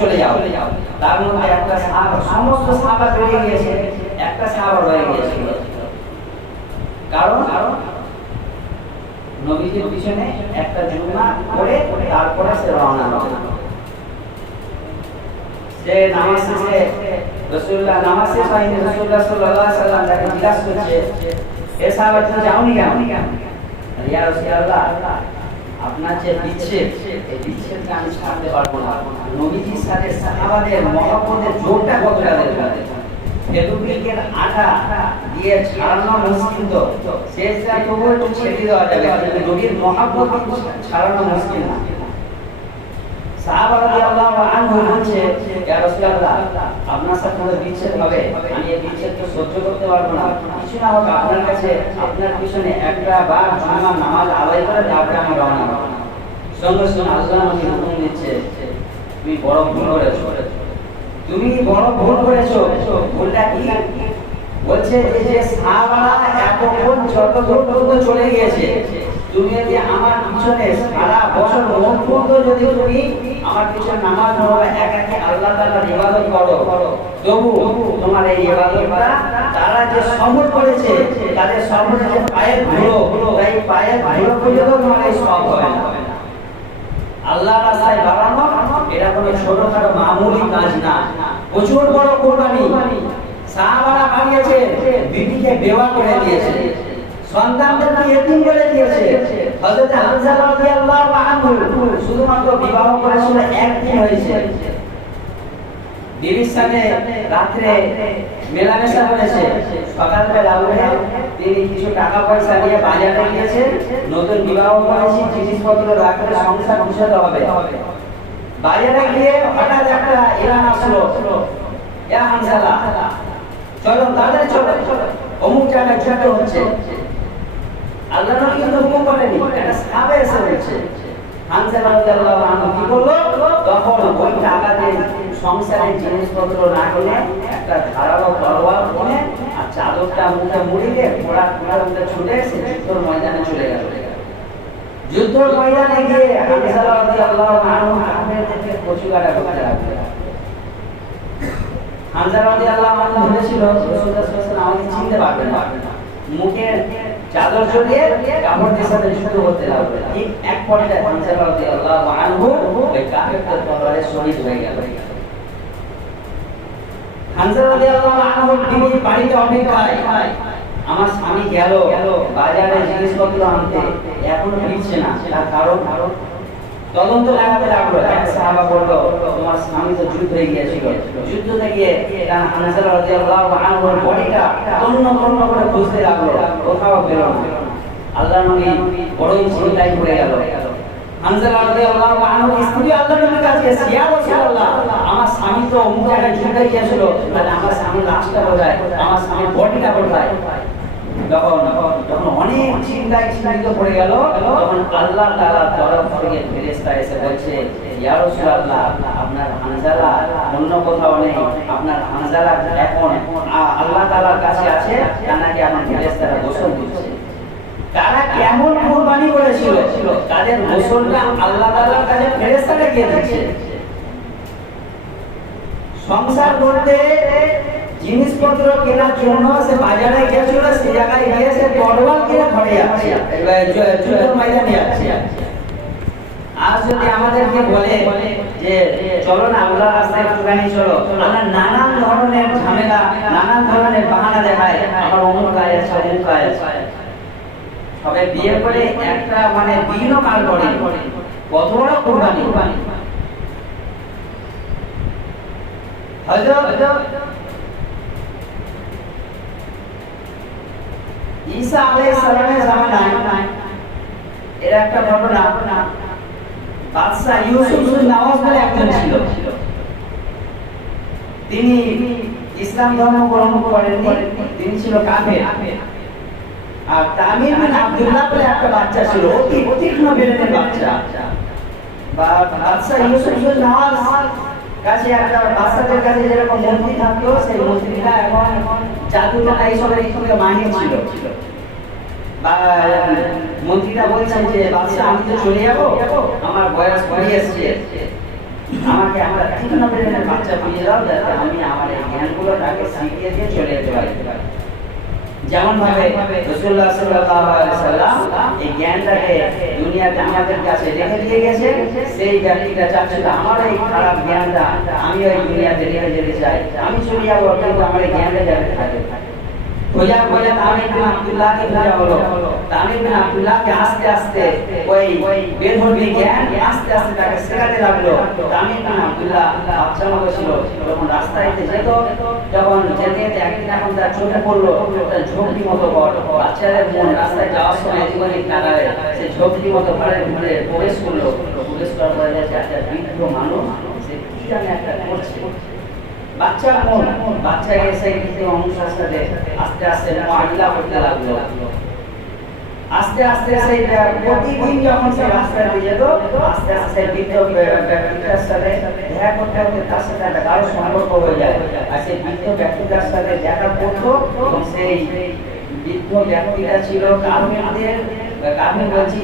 চলে যাও। তার মধ্যে একটা সাহাবা, সমস্ত সাহাবা বেরিয়ে গিয়েছে, একটা সাহাবা রয়ে গিয়েছিল। কারণ নবীজির পিছনে একটা জুমা করে তারপরে সে রওনা হবে। সে নামাজ শেষে রাসূলুল্লাহ নামাজ শেষ হয়নি, রাসূলুল্লাহ সাল্লাল্লাহু আলাইহি ওয়াসাল্লাম তাকে জিজ্ঞাসা করছে, এ সাহাবা তুমি যাওনি কেন? ইয়া রাসূলুল্লাহ, আপনার যে বিচ্ছেদ, এই বিচ্ছেদকে আমি ছাড়তে পারবো না। নবীজির সাথে সাহাবাদের মহব্বতের জোরটা কতটা দেখবেন। ফেব্রিকের আঠা দিয়ে ছাড়ানো মুশকিল, তো শেষটা তবু একটু ছেড়ে দেওয়া যাবে, কিন্তু নবীর মহব্বত ছাড়ানো মুশকিল না। সাহাবা রাদিয়াল্লাহু আনহু বলছে, ইয়া রাসূলুল্লাহ, আপনার সাথে বিচ্ছেদ হবে, আমি এই বিচ্ছেদ তো সহ্য করতে পারবো না। কিছু না হোক আপনার কাছে, আপনার পিছনে একটা বার জুমার নামাজ আদায় করে তারপরে আমি রওনা হব। সঙ্গে সঙ্গে আল্লাহ নবী হুকুম দিচ্ছে, তুমি বড় ভুল করেছো, তুমি বড় ভুল করেছো। ভুলটা কি? বলছে যে সাহাবারা এতক্ষণ যতদূর পর্যন্ত চলে গিয়েছে, তুমি যদি আমার পিছনে সারা বছর পর্যন্ত যদি তুমি আমার পিছনে নামাজ পড়ো, একাকে আল্লাহ তাআলার ইবাদত করো, তবু তোমার এই ইবাদতটা তারা যে সবর করেছে, তাদের সবরের যে পায়ের ধুলো, তাই পায়ের ধুলো পর্যন্ত তোমার এই সব হবে না। আল্লাহর রাস্তায় বাড়ানো এটা কোনো ছোটখাটো মামুলি কাজ না, প্রচুর বড় কোরবানি। সাহাবারা বানিয়েছে, বিবিকে বেওয়া করে দিয়েছে, সন্তানদেরকে এতিম করে দিয়েছে। হযরত হামজা রাদিয়াল্লাহু আনহু শুধুমাত্র বিবাহ করেছিল একদিন হয়েছে, বিবির সাথে রাত্রে মেলামেশা করেছে। সকালবেলা উঠে তিনি কিছু টাকা পয়সা নিয়ে বাজারে গিয়েছে, নতুন বিবাহ করেছি, জিনিসপত্র রাখলে সংসার গুছাতে হবে। বাজারে গিয়ে হঠাৎ একটা এলান আসলো, ইয়া হামজালা, চলো তাড়াতাড়ি চলো, অমুক জায়গায় যুদ্ধ হচ্ছে। আল্লাহ নবী কিন্তু হুকুম করেনি, এটা সাহাবা এসে বলছে। হামজা রাদিয়াল্লাহু আনহু কি করলো? তখন ওই টাকা দিয়ে সংসারের জিনিসপত্র না কিনে একটা ধারালো তলোয়ার কিনে আর চাদরটা মুখে মুড়ি দিয়ে ঘোড়া মুখে ছুটে এসে যুদ্ধের ময়দানে চলে গেল। যুদ্ধের ময়দানে গিয়ে হামজা রাদিয়াল্লাহু আনহু কাফেরদেরকে কচুকাটা করতে লাগলো। হামজা রাদিয়াল্লাহু আনহু ভেবেছিল রাসূলুল্লাহ সাল্লাল্লাহু আলাইহি ওয়াসাল্লাম আমাকে চিনতে পারবে না, মুখে চাদর জড়িয়ে কাফেরদের সাথে যুদ্ধ করতে লাগলো। ঠিক এক পর্যায়ে হামজা রাদিয়াল্লাহু আনহু ওই কাফেরদের তরবারে শহীদ হয়ে গেল। হামজা রাদিয়াল্লাহু আনহু তিনি বাড়িতে অপেক্ষায়, আমার স্বামী গেল বাজারে জিনিসপত্র আনতে, এখনো ফিরছে না। তার কারণ তদন্ত লাগাতে লাগলো। এক সাহাবা বলল, তোমার স্বামী তো যুদ্ধে গিয়েছিল, যুদ্ধে গিয়ে হামজা রাদিয়াল্লাহু আনহুর বডিটা তন্ন তন্ন করে খুঁজতে লাগলো, কোথাও পেল না। আল্লাহ নবী বড়ই চিন্তায় পড়ে গেল। হামজা রাদিয়াল্লাহু আনহু স্ত্রী আল্লাহ নবীর কাছে এসে, ইয়া রাসূলুল্লাহ, আমার স্বামী তো অমুক জায়গায় যুদ্ধে গিয়েছিল, তাহলে আমার স্বামীর লাশটা কোথায়, আমার স্বামীর বডিটা কোথায়? যখন অনেক চিন্তায় চিন্তিত পড়ে গেল, তখন আল্লাহ তাআলার তরফ থেকে ফেরেশতা এসে বলছে, ইয়া রাসূলুল্লাহ, আপনার হানজালা অন্য কোথাও নেই, আপনার হানজালা এখন আল্লাহ তাআলার কাছে আছে, তাকে আমার ফেরেশতারা গোসল দিচ্ছে। তারা কেমন কুরবানি করেছিল, তাদের গোসলটা আল্লাহ তাআলার কাছে ফেরেশতারা দিয়ে দিচ্ছে। সংসার করতে জিনিসপত্র কেনার জন্য সে বাজারে গিয়েছিল, সে জায়গায় গিয়ে সে তরোয়াল কিনে ঘরে যাচ্ছে, যুদ্ধের ময়দানে যাচ্ছে। আর যদি আমাদেরকে বলে যে চলো না আমরা রাস্তায় একটুখানি চলো, আমরা নানান ধরনের ঝামেলা, নানান ধরনের বাহানা দেখায়, আমার অমুক কাজ আছে, অমুক কাজ আছে। সবে বিয়ে করে একটা মানে দিনও কাল করে, কত বড় কুরবানি। হযরত ঈসা আলাইহিস সালামের জামানায় এর একটা ঘটনা, বাদশা ইউসুফ নওয়াজ বলে একজন ছিল, তিনি ইসলাম ধর্ম গ্রহণ করেননি, তিনি ছিল কাফের। আর তামিম বিন আব্দুল্লাহ বলে একটা বাচ্চা ছিল, অতি তীক্ষ্ণ বেরেনের বাচ্চা। বাদশা ইউসুফ নওয়াজ কাছে একটা বাচ্চাদের কাছে যেরকম মন্ত্রী থাকতো, সেই মন্ত্রীটা এখন জাদুটোনা এইসবের সঙ্গে মাহির ছিল। বা মন্ত্রীটা বলছেন যে বাদশা আমি তো চলে যাবো, আমার বয়স হয়ে এসছে, আমাকে আমার 3 নম্বরের বাচ্চা পেয়ে দাও যাতে আমি আমার এই জ্ঞানগুলো তাকে শিখিয়ে দিয়ে চলে যেতে পারি। যেমন ভাবে রাসূলুল্লাহ সাল্লাল্লাহু আলাইহি সাল্লাম এই জ্ঞানটাকে দুনিয়াতে আমাদের কাছে রেখে দিয়ে গেছে, সেই ব্যক্তিটা চাচ্ছিল আমার এই খারাপ জ্ঞানটা আমি ওই দুনিয়াতে রেখে যেতে চাই, আমি চলে যাবো কিন্তু আমার এই জ্ঞানটা যাতে থাকে। খোঁজা খোঁজা তামিম বিন আব্দুল্লাহকে খোঁজা হলো। তামিম বিন আব্দুল্লাহকে আস্তে আস্তে ওই বেধর্মী জ্ঞান আস্তে আস্তে তাকে শেখাতে লাগলো। তামিম বিন আব্দুল্লাহ বাচ্চা মতো ছিল, যখন রাস্তায় যেত, যখন যেতে যেতে একদিন এখন তার চোখে পড়লো একটা ঝোপড়ি মতো ঘর। বাচ্চাদের মন রাস্তায় যাওয়ার সময় জীবনে কাদায় সে ঝোপড়ি মতো ঘরের ভিতরে প্রবেশ করলো। প্রবেশ করার পরে দেখছে একটা বৃদ্ধ মানুষ সে কি জানে একটা করছে। বাচ্চার মন, বাচ্চাকে সেই কিছু অংশের সাথে আস্তে আস্তে মুআমালা করতে লাগলো। আস্তে আস্তে সেই প্রতিদিন যখন সে রাস্তায় দিয়ে যেত, আস্তে আস্তে বৃদ্ধ ব্যক্তিটার সাথে দেখা করতে করতে তার সাথে একটা গাঢ় সম্পর্ক হয়ে যায়। আর সেই বৃদ্ধ ব্যক্তিটার সাথে দেখা করতো এবং সেই বৃদ্ধ ব্যক্তিটা ছিল কাফিরদের, কাফির বলছি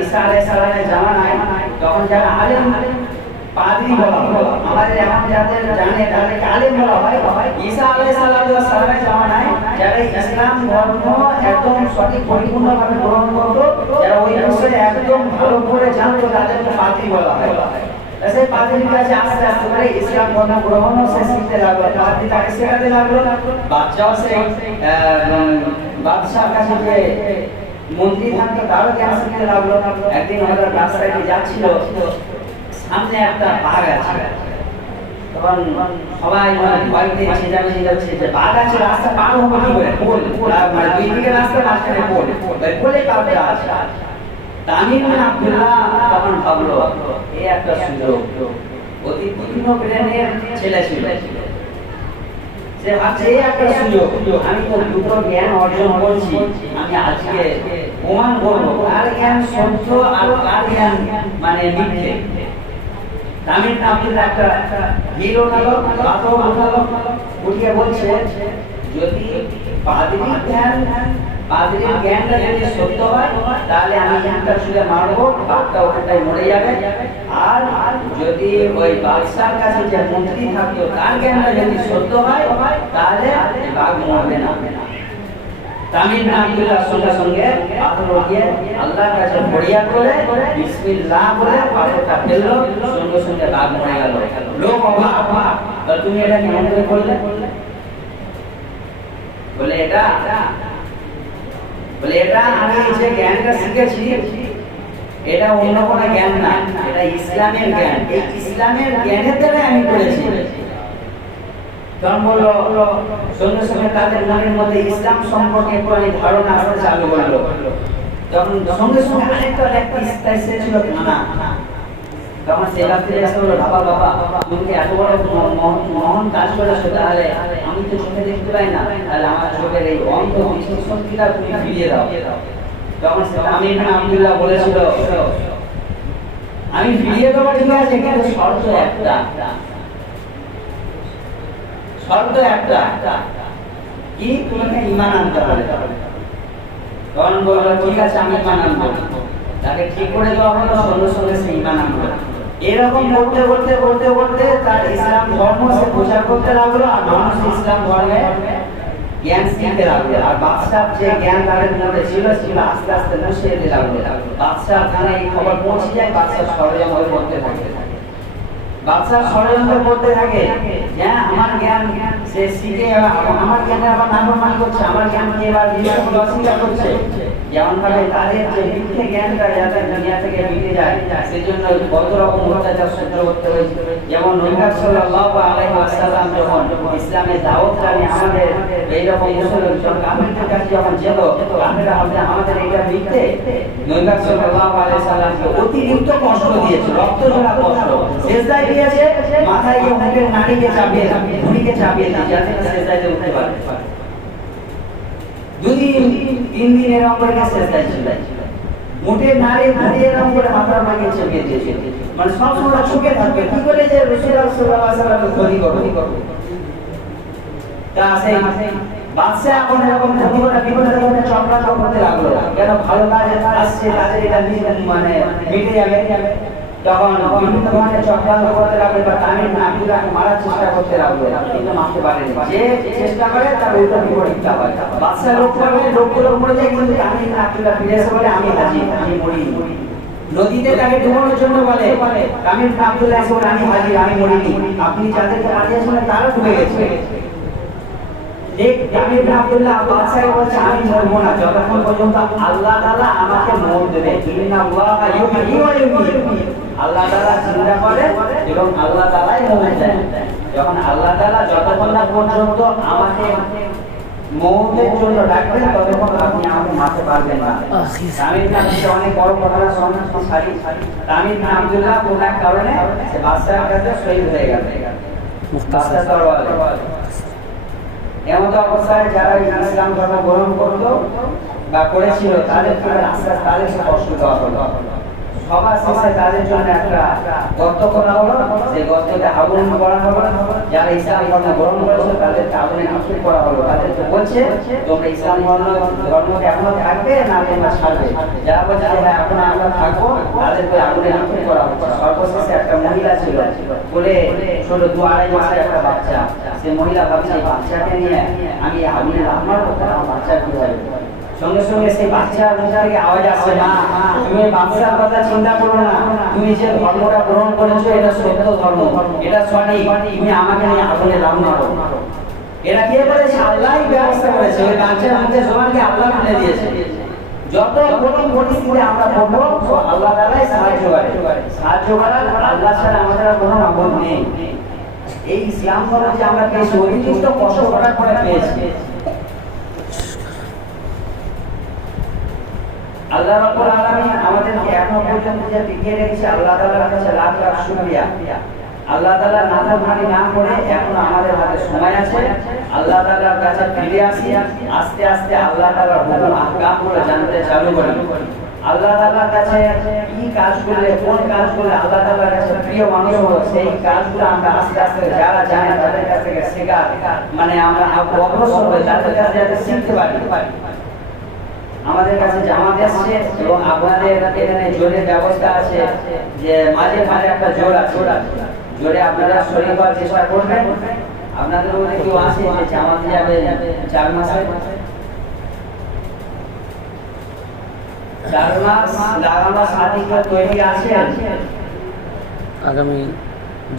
ঈসা আলাইহিস সালামের জামানায় তখন যারা আলেম পাদ্রী বলা হয়, আমাদের এখন যাদের জানে তাদেরকে আলেম বলা হয়। ঈসা আলাইহিস সালামের জামানায় যারা ইসলাম ধর্ম একদম সঠিক পরিপূর্ণভাবে গ্রহণ করতো, যারা ওই বিষয়ে একদম ভালো করে জানতো, তাদেরকে পাদ্রী বলা হয়। সেই পাদ্রীর কাছে আস্তে আস্তে করে ইসলাম ধর্ম গ্রহণও সে শিখতে লাগলো, পাদ্রী তাকে শেখাতে লাগলো। বাচ্চাও সেই বাদশার কাছে যে মন্ত্রী থাকতো তারও জ্ঞান শিখতে লাগলো। একদিন হঠাৎ রাস্তায় যাচ্ছিল, সামনে একটা বাঘ আছে, তখন সবাই ভয়তে চেঁচামেচি যাচ্ছে যে বাঘ আছে, রাস্তা পার হবো কি করে, মানে দুই দিকে রাস্তা মাঝখানে বলে কাউকে আছে। তামিম বিন আব্দুল্লাহ তখন ভাবলো এই একটা সুযোগ, অতি তীক্ষ্ণ ব্রেনের ছেলে ছিল, সে ভাবছে এই একটা সুযোগ, আমি তো দুটো জ্ঞান অর্জন করছি, আমি আজকে প্রমাণ করবো কার জ্ঞান সত্য আর কার জ্ঞান মানে মিথ্যে। তামিম বিন আব্দুল্লাহ একটা হিল উঠালো, পাথর উঠালো, উঠিয়ে বলছে যদি পাদ্রীর জ্ঞানটা যদি সত্য হয় তাহলে আমি জ্ঞানটা ছুঁড়ে মারবো, বাঘটা ওখানটায় মরে যাবে। আর যদি ওই বাদশার কাছে যে মন্ত্রী থাকতো তার জ্ঞানটা যদি সত্য হয় তাহলে বাঘ মরবে না। তামিম বিন আব্দুল্লাহ সঙ্গে সঙ্গে পাথর উঠিয়ে আল্লাহর কাছে ফরিয়াদ করে বিসমিল্লাহ বলে পাথরটা ফেললো, সঙ্গে সঙ্গে বাঘ মরে গেল। লোক অবাক, তুমি এটা কেমন করে করলে? বলে এটা আমি যে জ্ঞানটা শিখেছি এটা অন্য কোনো জ্ঞান না, এটা ইসলামের জ্ঞান, এই ইসলামের জ্ঞানের দ্বারা আমি করেছি। তখন বললো সঙ্গে সঙ্গে তাদের মনের মধ্যে ইসলাম সম্পর্কে একটু ধারণা আসতে চালু করলো। তখন সঙ্গে সঙ্গে আরেকটা ব্যক্তি এসেছিল কানা, তখন সে ব্যক্তি এসে বললো বাবা তুমি এত বড় মহান কাজ করেছো, তাহলে আমি তো চোখে দেখতে পাই না, তাহলে আমার চোখের এই অন্ধ দৃষ্টি শক্তিটা তুমি ফিরিয়ে দাও। তখন তামিম বিন আব্দুল্লাহ বলেছিল আমি ফিরিয়ে দেবো ঠিক আছে, কিন্তু শর্ত একটা কি, তোমাকে ঈমান আনতে হবে। তখন বললো ঠিক আছে আমি ঈমান আনবো। তাকে ঠিক করে দেওয়া হলো, সঙ্গে সঙ্গে সে ঈমান আনলো। এরকম করতে করতে করতে করতে তার ইসলাম ধর্ম সে প্রচার করতে লাগলো, আর মানুষ ইসলাম ধর্মে জ্ঞান শিখতে লাগলো। আর বাদশার যে জ্ঞান তাদের মধ্যে ছিল সেগুলো আস্তে আস্তে মুছে যেতে লাগলো। বাদশার কানে এই খবর পৌঁছে যায়, বাদশার ষড়যন্ত্র করতে থাকে, হ্যাঁ আমার জ্ঞান সে শিখে আমার জ্ঞানে আবার নাফরমানি করছে, আমার জ্ঞানকে এবার অস্বীকার করছে। যেমন ভাবে তাদের যে মিথ্যে জ্ঞানটা যাতে দুনিয়া থেকে মিটে যায় সেজন্য কত রকম অত্যাচার সহ্য করতে হয়েছে। যেমন নবী সাল্লাল্লাহু আলাইহি ওয়াসাল্লাম যখন ইসলামের দাওয়াত জানিয়ে আমাদের এইরকম মুসলমান কাফিরদের কাছে যখন যেত, কাফিররা ভাবতে আমাদের এটা মিথ্যে, নবী সাল্লাল্লাহু আলাইহি ওয়াসাল্লামকে অতিরিক্ত কষ্ট দিয়েছে, রক্ত ঝরা কষ্ট, সেজদায় দিয়েছে, মাথায় গিয়ে মুখের নাড়িকে চাপিয়ে ভুঁড়িকে চাপিয়ে দিয়ে যাতে সেজদায় উঠতে পারে। দুদিন তিন দিন এরকম করে সেজদায় ছিল, মুঠে নাড়ি ভুঁড়িয়ে এরকম করে মাথার মাকে চাপিয়ে দিয়েছে, মানে সবসময় চোখে থাকবে কি করে যে রাসূলুল্লাহ সাল্লাল্লাহু আলাইহি ওয়াসাল্লামকে ক্ষতি করবে। তা সেই বাদশা এখন এরকম বিভিন্ন ধরনের চক্রান্ত করতে লাগলো, কেন ভালো কাজ আসছে তাদের এটা মানে মিটে যাবে। তখন বিভিন্ন ধরনের চক্রান্ত করতে লাগবে বা তামিল নাটুরাকে মারার চেষ্টা করতে লাগবে, কিন্তু মারতে পারেনি। যে চেষ্টা করে তার উল্টো বিপরীতটা হয়। বাদশা লোক করবে, লোকগুলো মরে যায়, কিন্তু তামিল নাটুরা ফিরে এসে বলে আমি হাজি, আমি মরিনি। নদীতে তাকে ডুবানোর জন্য বলে তামিল আব্দুল্লাহ এসে বলে আমি হাজি, আমি মরিনি। আপনি যাদেরকে পাঠিয়েছিলেন তারা ডুবে গেছে। এক তামিল আব্দুল্লাহ বাদশাকে বলছে আমি মরবো না যতক্ষণ পর্যন্ত আল্লাহ তাআলা আমাকে মৌত দেবে। ইন্নাল্লাহা ইউহয়ী ওয়া ইউমীত। আল্লাহ তাআলা চিন্তা করে এবং আল্লাহ তাআলাই মৌত দেন। যখন আল্লাহ তাআলা যতক্ষণ না পর্যন্ত আমাকে মৌতের জন্য ডাকবেন ততক্ষণ আপনি আমাকে মারতে পারবেন না। তামিল নামে অনেক বড় ঘটনা শোনাচ্ছি। তামিল আব্দুল্লাহ কোন এক কারণে সে বাদশার কাছে শহীদ হয়ে গেল। বাদশার দরবারে এমন অবস্থায় যারা ইসলাম ধর্ম গ্রহণ করতো বা করেছিল তাদের আস্তে আস্তে তাদের কষ্ট দেওয়া হলো। সবার শেষে তাদের জন্য একটা গর্ত করা হলো, সেই গর্ততে আগুন করা হলো। যারা ইসলাম ধর্ম গ্রহণ করেছে তাদেরকে আগুনে নিক্ষেপ করা হলো। তাদেরকে বলছে তোমরা ইসলাম ধর্মকে এখনো থাকবে না তোমরা ছাড়বে। যারা বলছে হ্যাঁ এখন আমরা থাকবো তাদেরকে আগুনে নিক্ষেপ করা হচ্ছে। সর্বশেষে একটা মহিলা ছিল বলে ছোট 2-2.5 মাসের একটা বাচ্চা। সে মহিলা ভাবছে বাচ্চাকে নিয়ে আমি আগুনে লাফ মারবো, আমার বাচ্চা কি হবে। সঙ্গে সঙ্গে সেই বাচ্চার মুখ থেকে আওয়াজ আসছে মা তুমি বাচ্চার কথা চিন্তা করো না, তুমি যে ধর্মটা গ্রহণ করেছো এটা সত্য ধর্ম, এটা সঠিক, তুমি আমাকে নিয়ে আগুনে লাফ মারো। এরা কে বলেছে? আল্লাহই ব্যবস্থা করেছে। ওই বাচ্চার মুখে জবানকে আল্লাহ খুলে দিয়েছে। যত কঠিন পরিস্থিতি আমরা পড়বো আল্লাহ তাআলাই সাহায্য করে। সাহায্য করার আল্লাহ ছাড়া আমাদের কোনো মাবুদ নেই। এই ইসলাম ধর্ম যে আমরা পেয়েছি অতিরিক্ত কষ্ট করার পরে পেয়েছি। আল্লাহ রাব্বুল আলামিন আমাদেরকে এখনো পর্যন্ত যে টিকিয়ে রেখেছে আল্লাহ তাআলার কাছে লাখ লাখ শুকরিয়া। আল্লাহ তাআলা নাফরমানি না করে এখনো আমাদের হাতে সময় আছে। আল্লাহ তাআলার কাছে ফিরে আসি, আস্তে আস্তে আল্লাহ তাআলার হুকুম আহকামগুলো জানতে চালু করি। আল্লাহ তাআলার কাছে কি কাজ করলে কোন কাজ করলে আল্লাহ তাআলার কাছে প্রিয় মানুষ হবো সেই কাজগুলো আমরা আস্তে আস্তে যারা জানে তাদের কাছ থেকে শেখার মানে আমরা অগ্রসর হয়ে তাদের কাছে যাতে শিখতে পারি। আমাদের কাছে জামাত আসছে এবং আপনাদের এখানে জোরের ব্যবস্থা আছে, যে মাঝে মাঝে একটা জোর আছে, জোরে আপনারা শরীর করার চেষ্টা করবেন। আপনাদের মধ্যে কেউ আছে যে জামাতে যাবে 4 মাসে 4 মাস লাগানো সার্টিফিকেট তৈরি আছে আগামী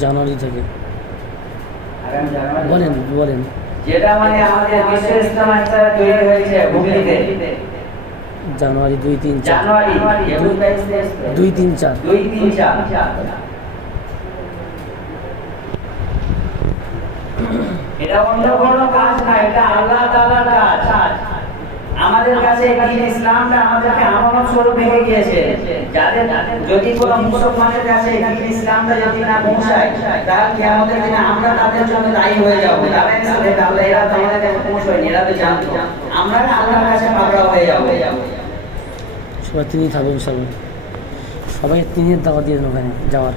জানুয়ারি থেকে। বলেন বলেন। যেটা মানে আমাদের বিশ্ব ইসলাম সেন্টার তৈরি হয়েছে হুগলিতে জানুয়ারি 2-3-4 জানুয়ারি 2-3-4 এটা অন্য কোনো কাজ না, এটা আল্লাহ তাআলার কাজ। আমাদের কাছে এই ইসলামটা আমাদেরকে আমানত স্বরূপ রেখে গিয়েছে। যাদের যদি কোনো মুসলমানের কাছে এই ইসলামটা যদি না পৌঁছায় তাহলে কিয়ামতের দিনে আমরা তাদের জন্য দায়ী হয়ে যাব। তারা এসে তাহলে এরা তো আমাদের কাছে পৌঁছায়নি, এরা তো জানতো, আমরা আল্লাহর কাছে পাকড়াও হয়ে যাব। সবাই তিনি থাকবেন, সবাই তিনি দাওয়াত দিয়ে ওখানে যাওয়ার,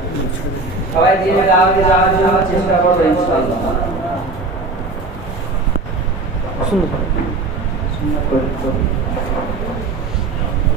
সবাই দিনে দাওয়াতে যাওয়ার জন্য চেষ্টা করবো ইনশাআল্লাহ। সুন্দর।